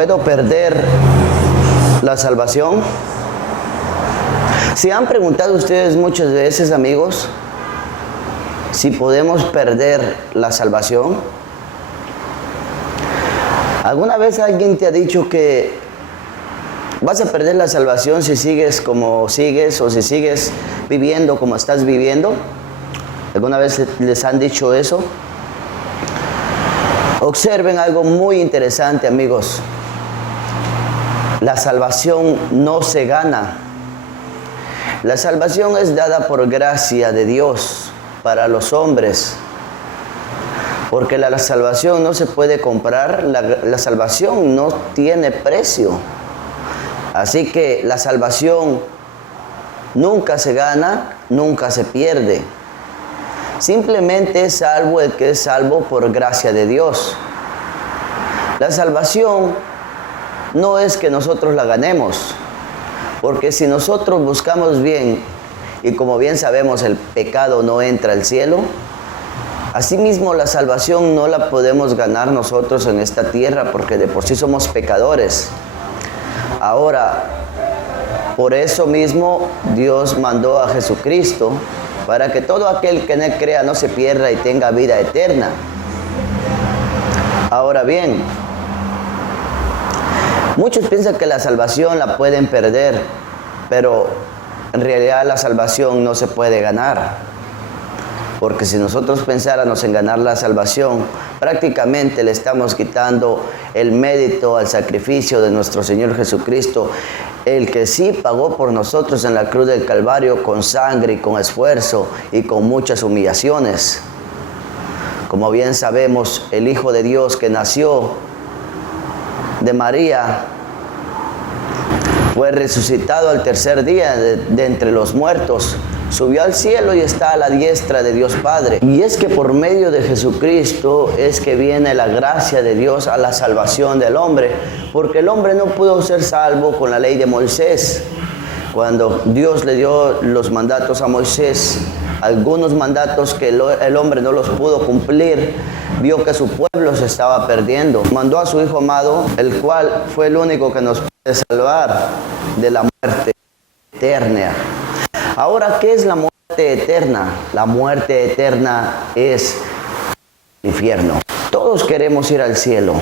¿Puedo perder la salvación? ¿Se han preguntado ustedes muchas veces, amigos, si podemos perder la salvación? ¿Alguna vez alguien te ha dicho que vas a perder la salvación si sigues como sigues o si sigues viviendo como estás viviendo? ¿Alguna vez les han dicho eso? Observen algo muy interesante, amigos. La salvación no se gana. La salvación es dada por gracia de Dios para los hombres. Porque la salvación no se puede comprar, la salvación no tiene precio. Así que la salvación nunca se gana, nunca se pierde. Simplemente es salvo el que es salvo por gracia de Dios. La salvación no es que nosotros la ganemos, porque si nosotros buscamos bien, y como bien sabemos el pecado no entra al cielo, asimismo la salvación no la podemos ganar nosotros en esta tierra, porque de por sí somos pecadores. Ahora, por eso mismo Dios mandó a Jesucristo, para que todo aquel que en Él crea no se pierda y tenga vida eterna. Ahora bien, muchos piensan que la salvación la pueden perder, pero en realidad la salvación no se puede ganar. Porque si nosotros pensáramos en ganar la salvación, prácticamente le estamos quitando el mérito al sacrificio de nuestro Señor Jesucristo, el que sí pagó por nosotros en la cruz del Calvario con sangre y con esfuerzo y con muchas humillaciones. Como bien sabemos, el Hijo de Dios que nació de María fue resucitado al tercer día de entre los muertos, subió al cielo y está a la diestra de Dios Padre. Y es que por medio de Jesucristo es que viene la gracia de Dios a la salvación del hombre, porque el hombre no pudo ser salvo con la ley de Moisés. Cuando Dios le dio los mandatos a Moisés, algunos mandatos que el hombre no los pudo cumplir, vio que su pueblo se estaba perdiendo. Mandó a su Hijo amado, el cual fue el único que nos puede salvar de la muerte eterna. Ahora, ¿qué es la muerte eterna? La muerte eterna es el infierno. Todos queremos ir al cielo,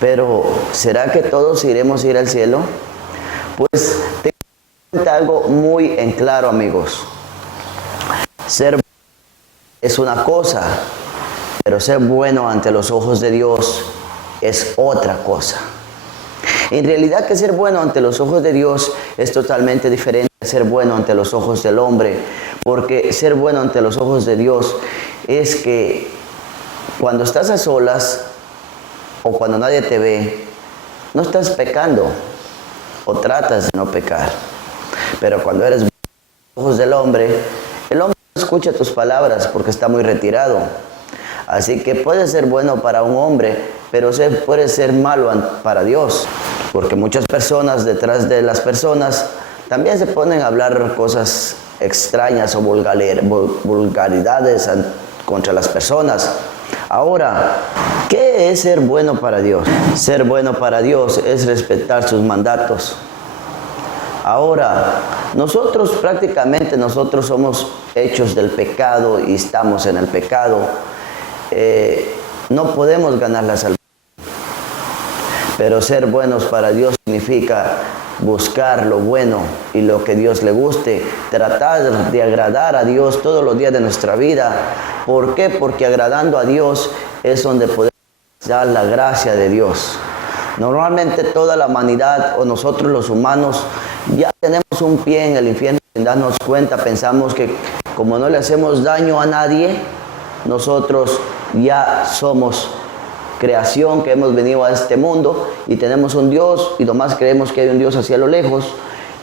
pero ¿será que todos iremos a ir al cielo? Pues tengo en cuenta algo muy en claro, amigos. Ser es una cosa, pero ser bueno ante los ojos de Dios es otra cosa. En realidad que ser bueno ante los ojos de Dios es totalmente diferente a ser bueno ante los ojos del hombre, porque ser bueno ante los ojos de Dios es que cuando estás a solas o cuando nadie te ve, no estás pecando o tratas de no pecar. Pero cuando eres bueno ante los ojos del hombre, el hombre no escucha tus palabras porque está muy retirado. Así que puede ser bueno para un hombre, pero puede ser malo para Dios. Porque muchas personas detrás de las personas también se ponen a hablar cosas extrañas o vulgaridades contra las personas. Ahora, ¿qué es ser bueno para Dios? Ser bueno para Dios es respetar sus mandatos. Ahora, nosotros somos hechos del pecado y estamos en el pecado. No podemos ganar la salvación. Pero ser buenos para Dios significa buscar lo bueno y lo que Dios le guste, tratar de agradar a Dios todos los días de nuestra vida. ¿Por qué? Porque agradando a Dios es donde podemos dar la gracia de Dios. Normalmente toda la humanidad o nosotros los humanos ya tenemos un pie en el infierno sin darnos cuenta. Pensamos que como no le hacemos daño a nadie, nosotros ya somos creación, que hemos venido a este mundo y tenemos un Dios y nomás creemos que hay un Dios hacia lo lejos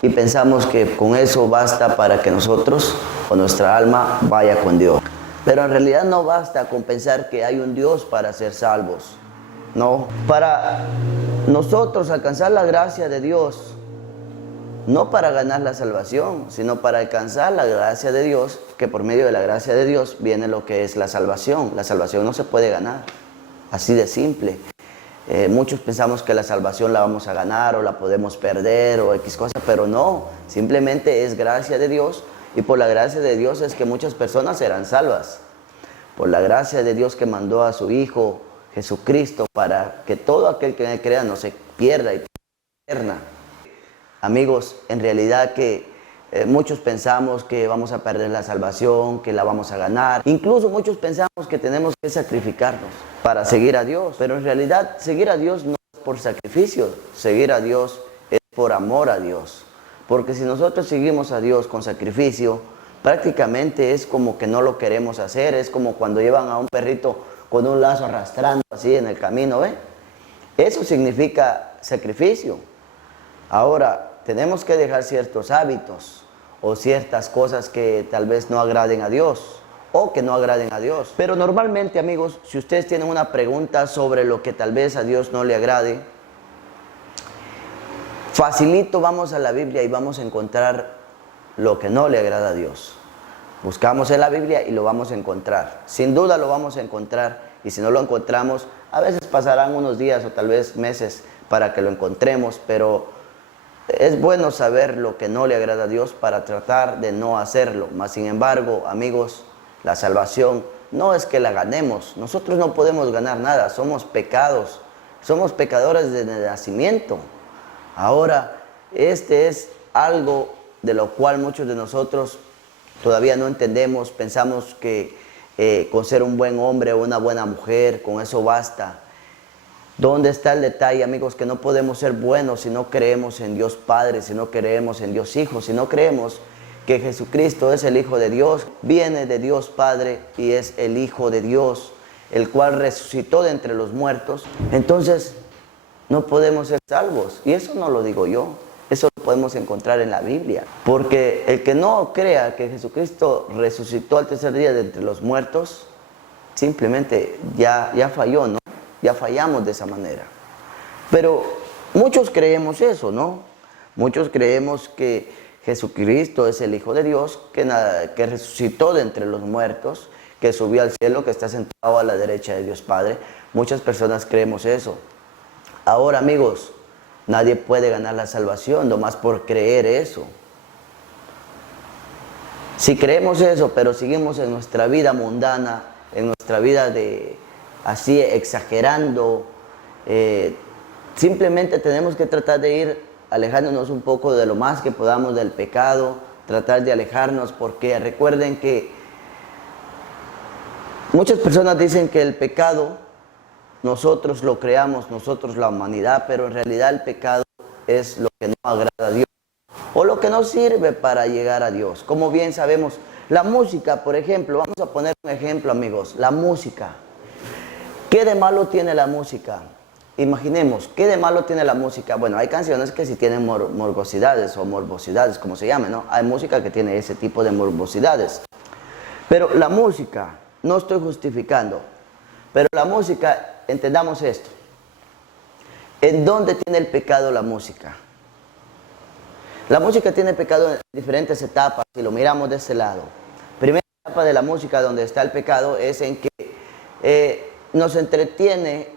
y pensamos que con eso basta para que nosotros o nuestra alma vaya con Dios. Pero en realidad no basta con pensar que hay un Dios para ser salvos. No, para nosotros alcanzar la gracia de Dios, no para ganar la salvación, sino para alcanzar la gracia de Dios, que por medio de la gracia de Dios viene lo que es la salvación. La salvación no se puede ganar. Así de simple. Muchos pensamos que la salvación la vamos a ganar o la podemos perder o X cosa, pero no, simplemente es gracia de Dios, y por la gracia de Dios es que muchas personas serán salvas. Por la gracia de Dios que mandó a su Hijo Jesucristo para que todo aquel que en él crea no se pierda y tenga vida eterna. Amigos, en realidad que muchos pensamos que vamos a perder la salvación, que la vamos a ganar. Incluso muchos pensamos que tenemos que sacrificarnos para seguir a Dios. Pero en realidad seguir a Dios no es por sacrificio, seguir a Dios es por amor a Dios. Porque si nosotros seguimos a Dios con sacrificio, prácticamente es como que no lo queremos hacer. Es como cuando llevan a un perrito con un lazo arrastrando así en el camino, ¿ve? Eso significa sacrificio. Ahora, tenemos que dejar ciertos hábitos o ciertas cosas que tal vez no agraden a Dios o que no agraden a Dios. Pero normalmente, amigos, si ustedes tienen una pregunta sobre lo que tal vez a Dios no le agrade, facilito vamos a la Biblia y vamos a encontrar lo que no le agrada a Dios. Buscamos en la Biblia y lo vamos a encontrar. Sin duda lo vamos a encontrar, y si no lo encontramos, a veces pasarán unos días o tal vez meses para que lo encontremos, pero es bueno saber lo que no le agrada a Dios para tratar de no hacerlo. Mas sin embargo, amigos, la salvación no es que la ganemos. Nosotros no podemos ganar nada, somos pecadores desde el nacimiento. Ahora, este es algo de lo cual muchos de nosotros todavía no entendemos. Pensamos que con ser un buen hombre o una buena mujer, con eso basta. ¿Dónde está el detalle, amigos? Que no podemos ser buenos si no creemos en Dios Padre, si no creemos en Dios Hijo, si no creemos que Jesucristo es el Hijo de Dios, viene de Dios Padre y es el Hijo de Dios, el cual resucitó de entre los muertos. Entonces, no podemos ser salvos. Y eso no lo digo yo, eso lo podemos encontrar en la Biblia. Porque el que no crea que Jesucristo resucitó al tercer día de entre los muertos, simplemente ya falló, ¿no? Ya fallamos de esa manera. Pero muchos creemos eso, ¿no? Muchos creemos que Jesucristo es el Hijo de Dios, que resucitó de entre los muertos, que subió al cielo, que está sentado a la derecha de Dios Padre. Muchas personas creemos eso. Ahora, amigos, nadie puede ganar la salvación nomás por creer eso. Si creemos eso, pero seguimos en nuestra vida mundana, en nuestra vida así exagerando, simplemente tenemos que tratar de ir alejándonos un poco de lo más que podamos del pecado, tratar de alejarnos, porque recuerden que muchas personas dicen que el pecado nosotros lo creamos, nosotros la humanidad, pero en realidad el pecado es lo que no agrada a Dios o lo que no sirve para llegar a Dios. Como bien sabemos, la música, por ejemplo, vamos a poner un ejemplo, amigos, la música. ¿Qué de malo tiene la música? Imaginemos, ¿qué de malo tiene la música? Bueno, hay canciones que sí tienen morbosidades o morbosidades, como se llame, ¿no? Hay música que tiene ese tipo de morbosidades. Pero la música, no estoy justificando, pero la música, entendamos esto. ¿En dónde tiene el pecado la música? La música tiene pecado en diferentes etapas, si lo miramos de ese lado. Primera etapa de la música donde está el pecado es en que nos entretiene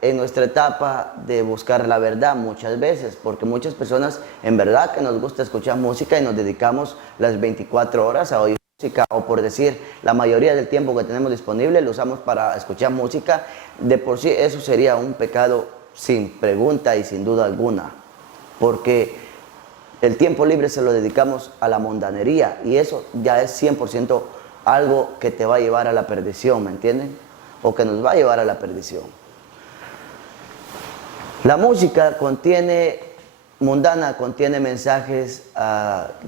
en nuestra etapa de buscar la verdad muchas veces, porque muchas personas en verdad que nos gusta escuchar música y nos dedicamos las 24 horas a oír música, o por decir, la mayoría del tiempo que tenemos disponible lo usamos para escuchar música. De por sí eso sería un pecado sin pregunta y sin duda alguna, porque el tiempo libre se lo dedicamos a la mundanería y eso ya es 100% algo que te va a llevar a la perdición, ¿me entienden? O que nos va a llevar a la perdición. La música mundana contiene mensajes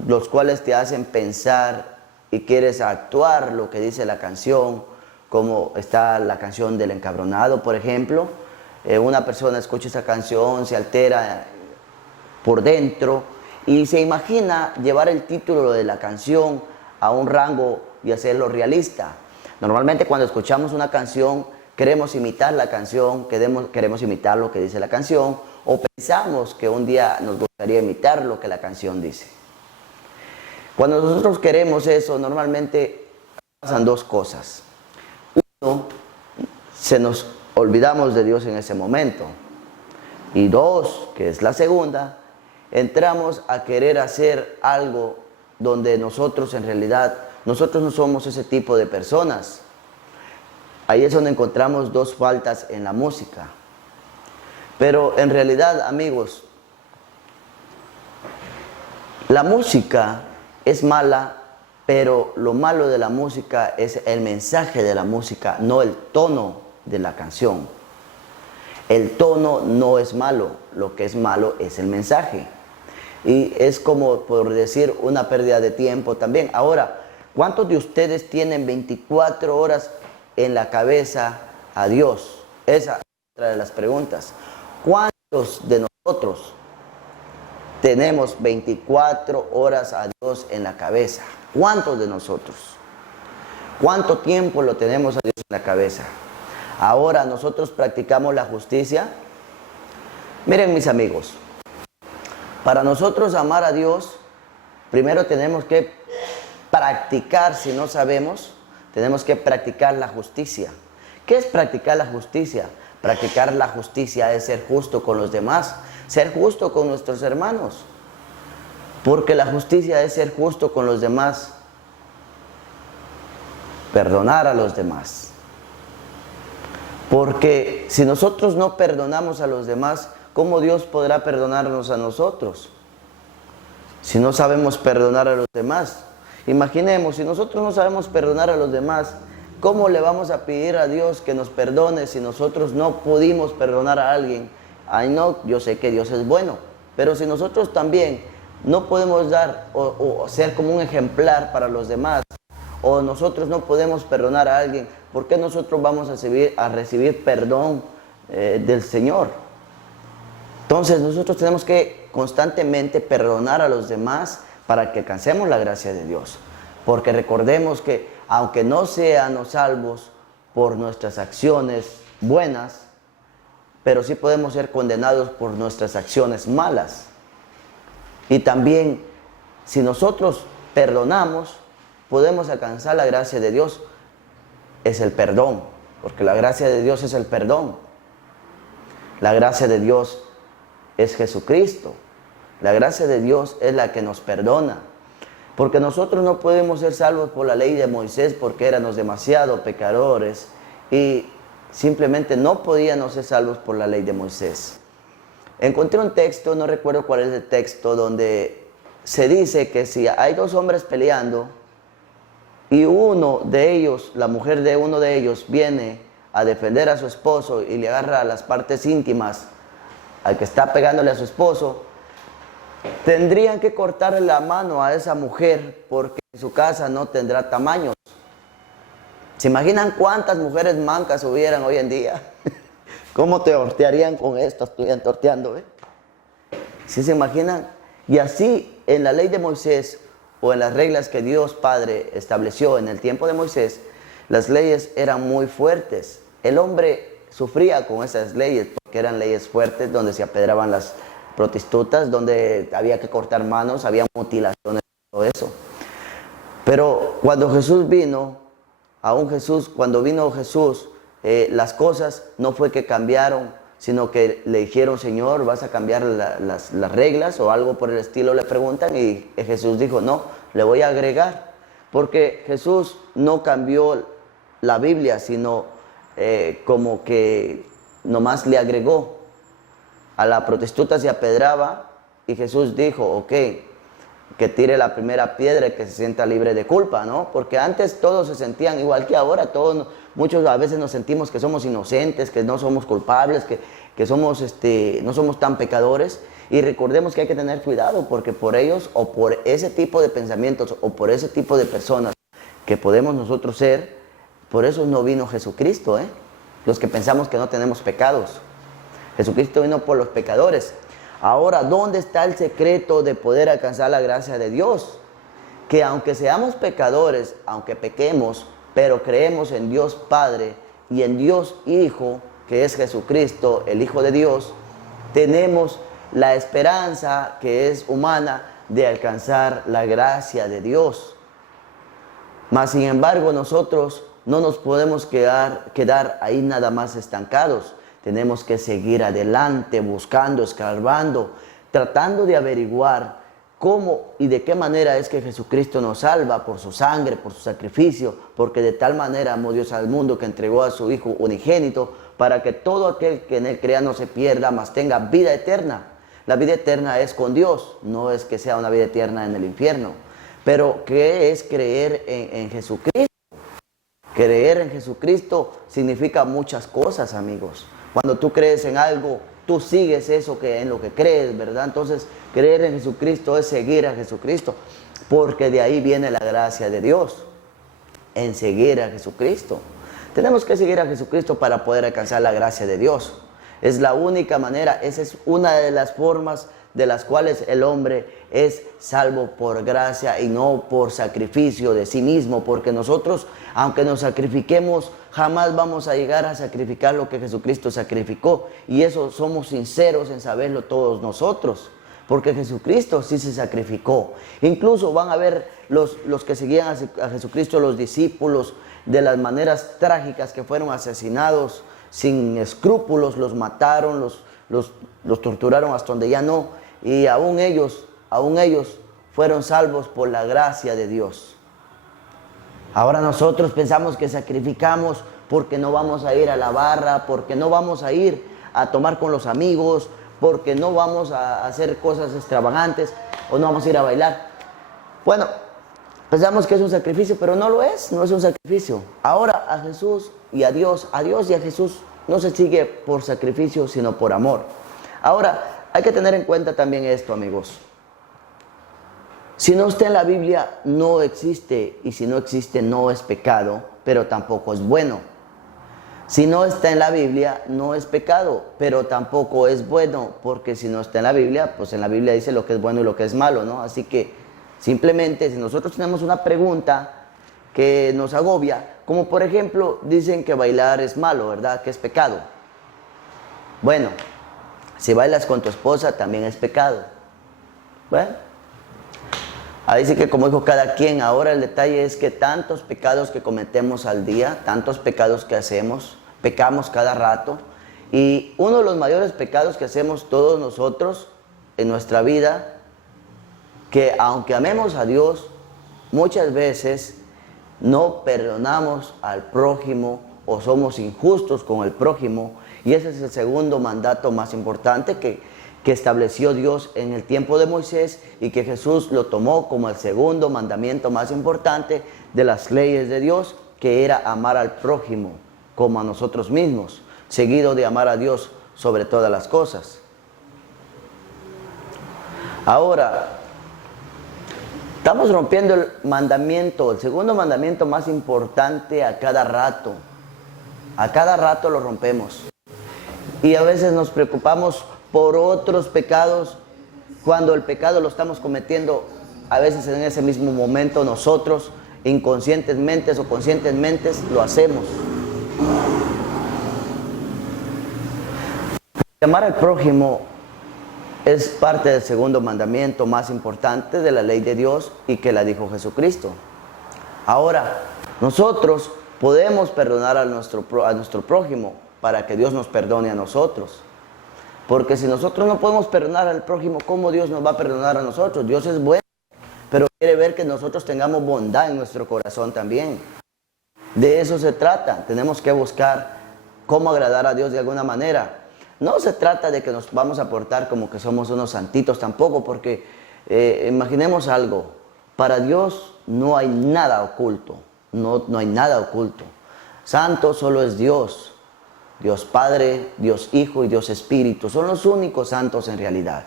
los cuales te hacen pensar y quieres actuar lo que dice la canción, como está la canción del encabronado, por ejemplo. Una persona escucha esa canción, se altera por dentro y se imagina llevar el título de la canción a un rango y hacerlo realista. Normalmente cuando escuchamos una canción queremos imitar la canción, queremos imitar lo que dice la canción, o pensamos que un día nos gustaría imitar lo que la canción dice. Cuando nosotros queremos eso, normalmente pasan dos cosas. Uno, nos olvidamos de Dios en ese momento. y 2, que es la segunda, entramos a querer hacer algo donde nosotros en realidad, nosotros no somos ese tipo de personas. Ahí es donde encontramos dos faltas en la música. Pero en realidad, amigos, la música es mala, pero lo malo de la música es el mensaje de la música, no el tono de la canción. El tono no es malo, lo que es malo es el mensaje. Y es como, por decir, una pérdida de tiempo también. Ahora, ¿cuántos de ustedes tienen 24 horas en la cabeza a Dios? Esa es otra de las preguntas. ¿Cuántos de nosotros tenemos 24 horas a Dios en la cabeza? ¿Cuántos de nosotros? ¿Cuánto tiempo lo tenemos a Dios en la cabeza? Ahora nosotros practicamos la justicia. Miren, mis amigos, para nosotros amar a Dios, primero tenemos que practicar, si no sabemos, tenemos que practicar la justicia. ¿Qué es practicar la justicia? Practicar la justicia es ser justo con los demás, ser justo con nuestros hermanos. Porque la justicia es ser justo con los demás, perdonar a los demás. Porque si nosotros no perdonamos a los demás, ¿cómo Dios podrá perdonarnos a nosotros? Si no sabemos perdonar a los demás. Imaginemos, si nosotros no sabemos perdonar a los demás, ¿cómo le vamos a pedir a Dios que nos perdone si nosotros no pudimos perdonar a alguien? Ay, no, yo sé que Dios es bueno, pero si nosotros también no podemos dar o ser como un ejemplar para los demás, o nosotros no podemos perdonar a alguien, ¿por qué nosotros vamos a recibir perdón del Señor? Entonces nosotros tenemos que constantemente perdonar a los demás para que alcancemos la gracia de Dios. Porque recordemos que aunque no seamos salvos por nuestras acciones buenas, pero sí podemos ser condenados por nuestras acciones malas. Y también, si nosotros perdonamos, podemos alcanzar la gracia de Dios. Es el perdón, porque la gracia de Dios es el perdón. La gracia de Dios es Jesucristo. La gracia de Dios es la que nos perdona. Porque nosotros no podemos ser salvos por la ley de Moisés porque éramos demasiado pecadores y simplemente no podíamos ser salvos por la ley de Moisés. Encontré un texto, no recuerdo cuál es el texto, donde se dice que si hay dos hombres peleando y uno de ellos, la mujer de uno de ellos, viene a defender a su esposo y le agarra las partes íntimas al que está pegándole a su esposo, tendrían que cortarle la mano a esa mujer porque en su casa no tendrá tamaños. ¿Se imaginan cuántas mujeres mancas hubieran hoy en día? ¿Cómo te tortearían con esto? Estuvieran torteando, ¿eh? ¿Sí se imaginan? Y así en la ley de Moisés o en las reglas que Dios Padre estableció en el tiempo de Moisés, las leyes eran muy fuertes. El hombre sufría con esas leyes porque eran leyes fuertes donde se apedraban las prostitutas, donde había que cortar manos, había mutilaciones, todo eso. Pero cuando Jesús vino, cuando vino Jesús, las cosas no fue que cambiaron, sino que le dijeron, Señor, ¿vas a cambiar las reglas o algo por el estilo? Le preguntan y Jesús dijo, no, le voy a agregar. Porque Jesús no cambió la Biblia, sino como que nomás le agregó. A la prostituta se apedraba y Jesús dijo, ok, que tire la primera piedra y que se sienta libre de culpa, ¿no? Porque antes todos se sentían igual que ahora, muchos a veces nos sentimos que somos inocentes, que no somos culpables, que somos, no somos tan pecadores. Y recordemos que hay que tener cuidado porque por ellos o por ese tipo de pensamientos o por ese tipo de personas que podemos nosotros ser, por eso no vino Jesucristo, los que pensamos que no tenemos pecados. Jesucristo vino por los pecadores. Ahora, ¿dónde está el secreto de poder alcanzar la gracia de Dios? Que aunque seamos pecadores, aunque pequemos, pero creemos en Dios Padre y en Dios Hijo, que es Jesucristo, el Hijo de Dios, tenemos la esperanza que es humana de alcanzar la gracia de Dios. Mas, sin embargo, nosotros no nos podemos quedar ahí nada más estancados. tenemos que seguir adelante, buscando, escarbando, tratando de averiguar cómo y de qué manera es que Jesucristo nos salva por su sangre, por su sacrificio, porque de tal manera amó Dios al mundo que entregó a su Hijo unigénito para que todo aquel que en él crea no se pierda, mas tenga vida eterna. La vida eterna es con Dios, no es que sea una vida eterna en el infierno. Pero ¿qué es creer en Jesucristo? Creer en Jesucristo significa muchas cosas, amigos. Cuando tú crees en algo, tú sigues eso en lo que crees, ¿verdad? Entonces, creer en Jesucristo es seguir a Jesucristo, porque de ahí viene la gracia de Dios, en seguir a Jesucristo. Tenemos que seguir a Jesucristo para poder alcanzar la gracia de Dios. Es la única manera, esa es una de las formas de las cuales el hombre es salvo por gracia y no por sacrificio de sí mismo, porque nosotros, aunque nos sacrifiquemos, jamás vamos a llegar a sacrificar lo que Jesucristo sacrificó, y eso somos sinceros en saberlo todos nosotros, porque Jesucristo sí se sacrificó. Incluso van a ver los que seguían a Jesucristo, los discípulos, de las maneras trágicas que fueron asesinados sin escrúpulos, los mataron, los torturaron hasta donde ya no, y aún ellos fueron salvos por la gracia de Dios. Ahora nosotros pensamos que sacrificamos porque no vamos a ir a la barra, porque no vamos a ir a tomar con los amigos, porque no vamos a hacer cosas extravagantes o no vamos a ir a bailar. Bueno, pensamos que es un sacrificio, pero no lo es, no es un sacrificio. Ahora a Jesús y a Dios y a Jesús no se sigue por sacrificio, sino por amor. Ahora, hay que tener en cuenta también esto, amigos. Si no está en la Biblia, no existe, y si no existe, no es pecado, pero tampoco es bueno. Si no está en la Biblia, no es pecado, pero tampoco es bueno, porque si no está en la Biblia, pues en la Biblia dice lo que es bueno y lo que es malo, ¿no? Así que simplemente, si nosotros tenemos una pregunta que nos agobia, como por ejemplo, dicen que bailar es malo, ¿verdad? Que es pecado. Bueno, si bailas con tu esposa, también es pecado. Bueno, ahí sí que como dijo cada quien. Ahora el detalle es que tantos pecados que cometemos al día, tantos pecados que hacemos, pecamos cada rato. Y uno de los mayores pecados que hacemos todos nosotros en nuestra vida, que aunque amemos a Dios, muchas veces no perdonamos al prójimo o somos injustos con el prójimo. Y ese es el segundo mandato más importante que estableció Dios en el tiempo de Moisés, y que Jesús lo tomó como el segundo mandamiento más importante de las leyes de Dios, que era amar al prójimo como a nosotros mismos, seguido de amar a Dios sobre todas las cosas. Ahora, estamos rompiendo el mandamiento, el segundo mandamiento más importante a cada rato. A cada rato lo rompemos. Y a veces nos preocupamos por otros pecados, cuando el pecado lo estamos cometiendo a veces en ese mismo momento nosotros, inconscientemente o conscientemente, lo hacemos. Amar al prójimo es parte del segundo mandamiento más importante de la ley de Dios, y que la dijo Jesucristo. Ahora, nosotros podemos perdonar a nuestro prójimo para que Dios nos perdone a nosotros. Porque si nosotros no podemos perdonar al prójimo, ¿cómo Dios nos va a perdonar a nosotros? Dios es bueno, pero quiere ver que nosotros tengamos bondad en nuestro corazón también. De eso se trata. Tenemos que buscar cómo agradar a Dios de alguna manera. No se trata de que nos vamos a portar como que somos unos santitos tampoco, porque imaginemos algo. Para Dios no hay nada oculto. No hay nada oculto. Santo solo es Dios. Dios Padre, Dios Hijo y Dios Espíritu. Son los únicos santos en realidad.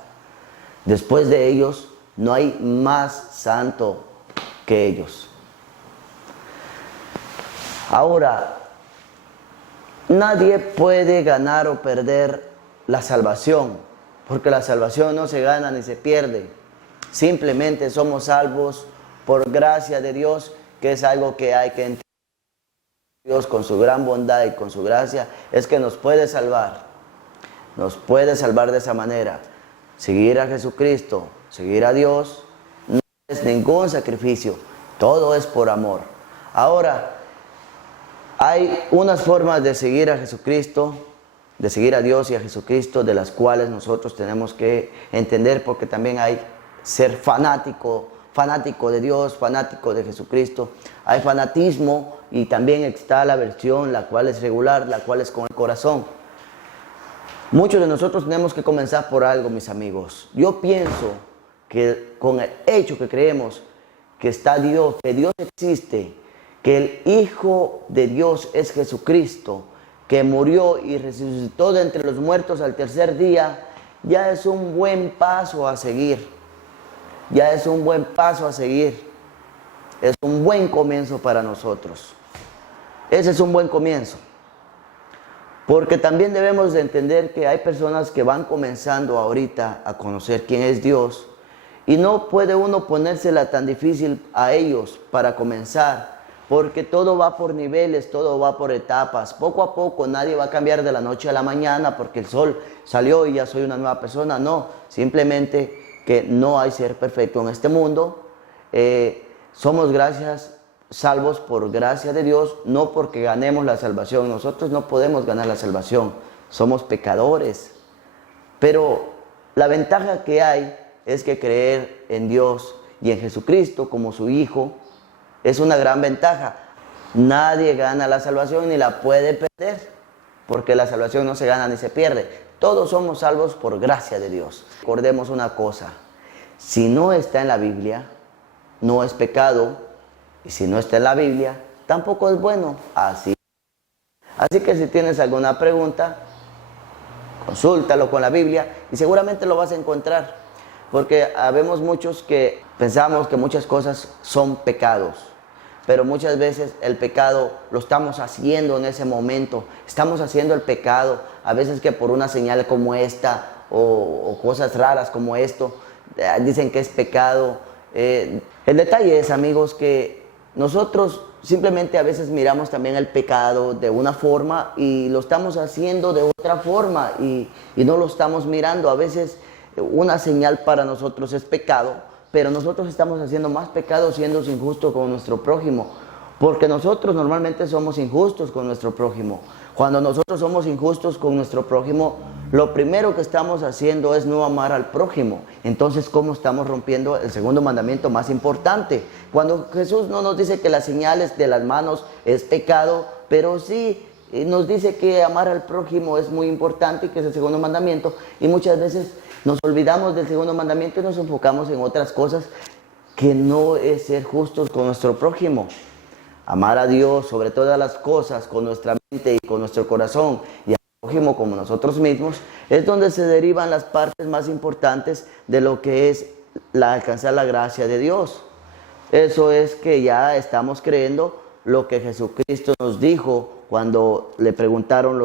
Después de ellos, no hay más santo que ellos. Ahora, nadie puede ganar o perder la salvación, porque la salvación no se gana ni se pierde. Simplemente somos salvos por gracia de Dios, que es algo que hay que entender. Dios, con su gran bondad y con su gracia, es que nos puede salvar. Nos puede salvar de esa manera. Seguir a Jesucristo, seguir a Dios, no es ningún sacrificio. Todo es por amor. Ahora, hay unas formas de seguir a Jesucristo de seguir a Dios y a Jesucristo, de las cuales nosotros tenemos que entender, porque también hay ser fanático de Dios, fanático de Jesucristo. Hay fanatismo y también está la versión, la cual es regular, la cual es con el corazón. Muchos de nosotros tenemos que comenzar por algo, mis amigos. Yo pienso que con el hecho que creemos que está Dios, que Dios existe, que el Hijo de Dios es Jesucristo, que murió y resucitó de entre los muertos al tercer día, ya es un buen paso a seguir. Ya es un buen paso a seguir. Es un buen comienzo para nosotros. Ese es un buen comienzo. Porque también debemos de entender que hay personas que van comenzando ahorita a conocer quién es Dios y no puede uno ponérsela tan difícil a ellos para comenzar, porque todo va por niveles, todo va por etapas. Poco a poco nadie va a cambiar de la noche a la mañana porque el sol salió y ya soy una nueva persona. No, simplemente que no hay ser perfecto en este mundo. Somos salvos por gracia de Dios, no porque ganemos la salvación. Nosotros no podemos ganar la salvación, somos pecadores. Pero la ventaja que hay es que creer en Dios y en Jesucristo como su Hijo es una gran ventaja. Nadie gana la salvación ni la puede perder, porque la salvación no se gana ni se pierde. Todos somos salvos por gracia de Dios. Recordemos una cosa: si no está en la Biblia, no es pecado, y si no está en la Biblia, tampoco es bueno. Así que si tienes alguna pregunta, consúltalo con la Biblia y seguramente lo vas a encontrar, porque habemos muchos que pensamos que muchas cosas son pecados, pero muchas veces el pecado lo estamos haciendo en ese momento. Estamos haciendo el pecado a veces que por una señal como esta o cosas raras como esto dicen que es pecado. El detalle es, amigos, que nosotros simplemente a veces miramos también el pecado de una forma y lo estamos haciendo de otra forma y no lo estamos mirando. A veces una señal para nosotros es pecado, pero nosotros estamos haciendo más pecado siendo injustos con nuestro prójimo, porque nosotros normalmente somos injustos con nuestro prójimo. Cuando nosotros somos injustos con nuestro prójimo, lo primero que estamos haciendo es no amar al prójimo. Entonces, ¿cómo estamos rompiendo el segundo mandamiento más importante? Cuando Jesús no nos dice que las señales de las manos es pecado, pero sí nos dice que amar al prójimo es muy importante y que es el segundo mandamiento, y muchas veces nos olvidamos del segundo mandamiento y nos enfocamos en otras cosas que no es ser justos con nuestro prójimo. Amar a Dios sobre todas las cosas con nuestra mente y con nuestro corazón, y al prójimo como nosotros mismos, es donde se derivan las partes más importantes de lo que es alcanzar la gracia de Dios. Eso es que ya estamos creyendo lo que Jesucristo nos dijo cuando le preguntaron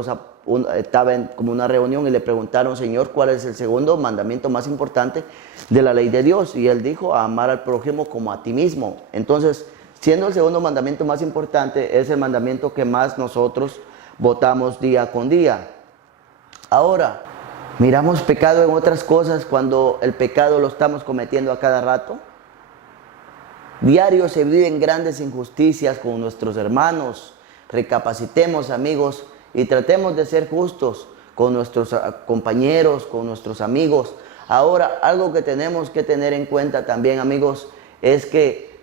estaba en como una reunión y le preguntaron: Señor, ¿cuál es el segundo mandamiento más importante de la ley de Dios? Y él dijo: amar al prójimo como a ti mismo. Entonces, siendo el segundo mandamiento más importante, es el mandamiento que más nosotros votamos día con día. Ahora, miramos pecado en otras cosas cuando el pecado lo estamos cometiendo a cada rato. Diario se viven grandes injusticias con nuestros hermanos. Recapacitemos, amigos, y tratemos de ser justos con nuestros compañeros, con nuestros amigos. Ahora, algo que tenemos que tener en cuenta también, amigos, es que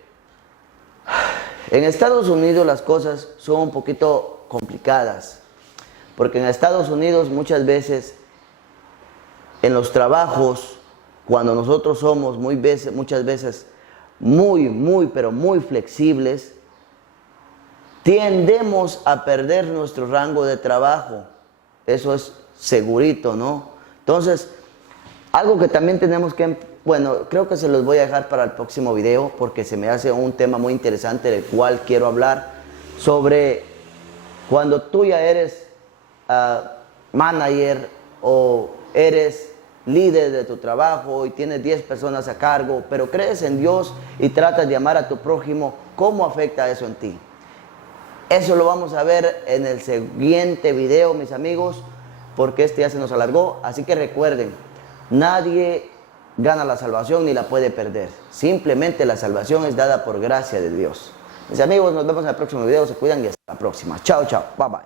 en Estados Unidos las cosas son un poquito complicadas, porque en Estados Unidos muchas veces en los trabajos, cuando nosotros somos muchas veces pero muy flexibles, tendemos a perder nuestro rango de trabajo. Eso es segurito, ¿no? Entonces, algo que también tenemos que, bueno, creo que se los voy a dejar para el próximo video, porque se me hace un tema muy interesante del cual quiero hablar, sobre cuando tú ya eres manager o eres líder de tu trabajo y tienes 10 personas a cargo, pero crees en Dios y tratas de amar a tu prójimo, ¿cómo afecta eso en ti? Eso lo vamos a ver en el siguiente video, mis amigos, porque este ya se nos alargó. Así que recuerden, nadie gana la salvación ni la puede perder. Simplemente la salvación es dada por gracia de Dios. Mis amigos, nos vemos en el próximo video. Se cuidan y hasta la próxima. Chao, chao. Bye, bye.